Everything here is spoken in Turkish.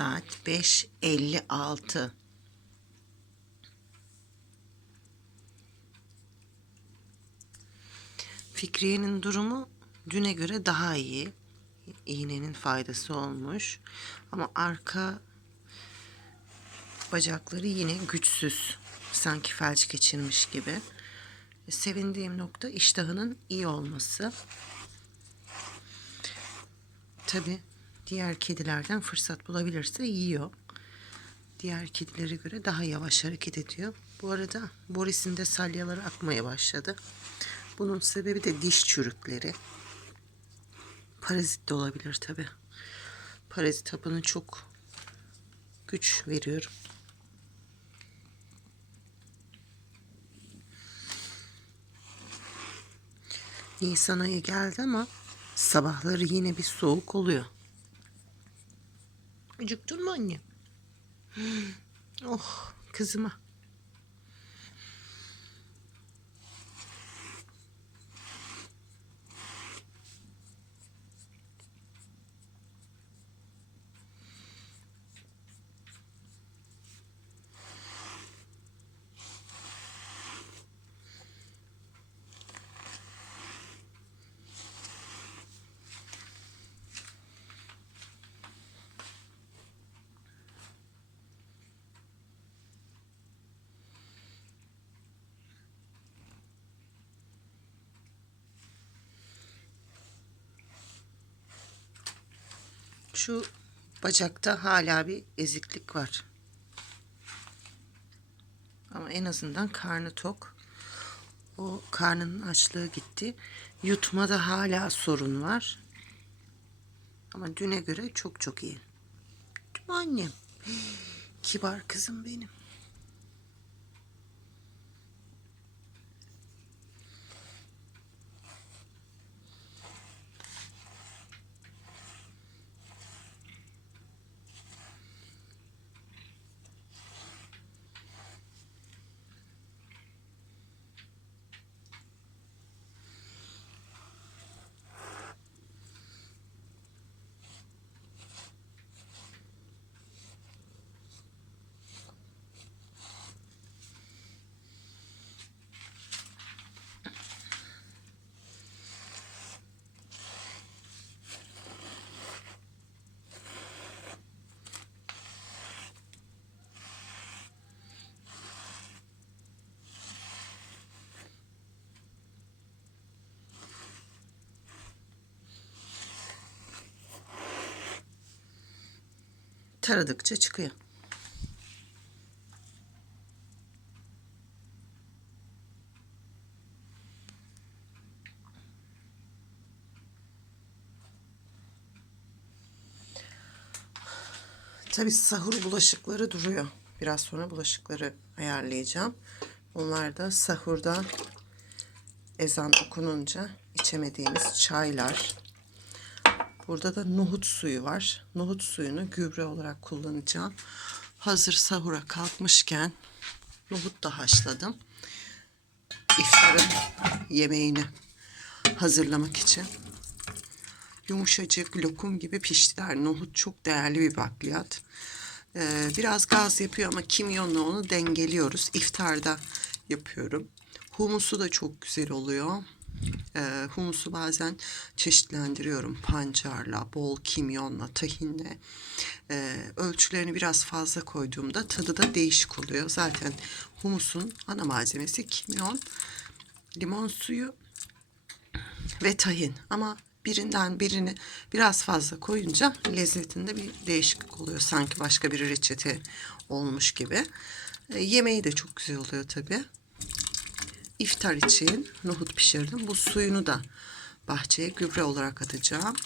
Saat 5.56. Fikriye'nin durumu düne göre daha iyi. İğnenin faydası olmuş. Ama arka bacakları yine güçsüz. Sanki felç geçirmiş gibi. Sevindiğim nokta iştahının iyi olması. Tabi diğer kedilerden fırsat bulabilirse yiyor. Diğer kedilere göre daha yavaş hareket ediyor. Bu arada Boris'in de salyaları akmaya başladı. Bunun sebebi de diş çürükleri. Parazit de olabilir tabi. Parazit hapını çok güç veriyorum. Nisan ayı geldi ama sabahları yine bir soğuk oluyor. Acıktın mı anne? Oh kızıma. Şu bacakta hala bir eziklik var. Ama en azından karnı tok. O karnının açlığı gitti. Yutmada hala sorun var. Ama düne göre çok çok iyi. Değil annem? Kibar kızım benim. Taradıkça çıkıyor. Tabii sahur bulaşıkları duruyor. Biraz sonra bulaşıkları ayarlayacağım. Onlar da sahurda ezan okununca içemediğimiz çaylar. Burada da nohut suyu var. Nohut suyunu gübre olarak kullanacağım. Hazır sahura kalkmışken nohut da haşladım. İftarın yemeğini hazırlamak için. Yumuşacık lokum gibi piştiler. Nohut çok değerli bir bakliyat. Ee, biraz gaz yapıyor ama kimyonla onu dengeliyoruz. İftarda yapıyorum. Humusu da çok güzel oluyor. Ee, humusu bazen çeşitlendiriyorum pancarla, bol kimyonla, tahinle. Ee, ölçülerini biraz fazla koyduğumda tadı da değişik oluyor. Zaten humusun ana malzemesi kimyon, limon suyu ve tahin. Ama birinden birini biraz fazla koyunca lezzetinde bir değişiklik oluyor. Sanki başka bir reçete olmuş gibi. Ee, yemeği de çok güzel oluyor tabii iftar için nohut pişirdim. Bu suyunu da bahçeye gübre olarak atacağım.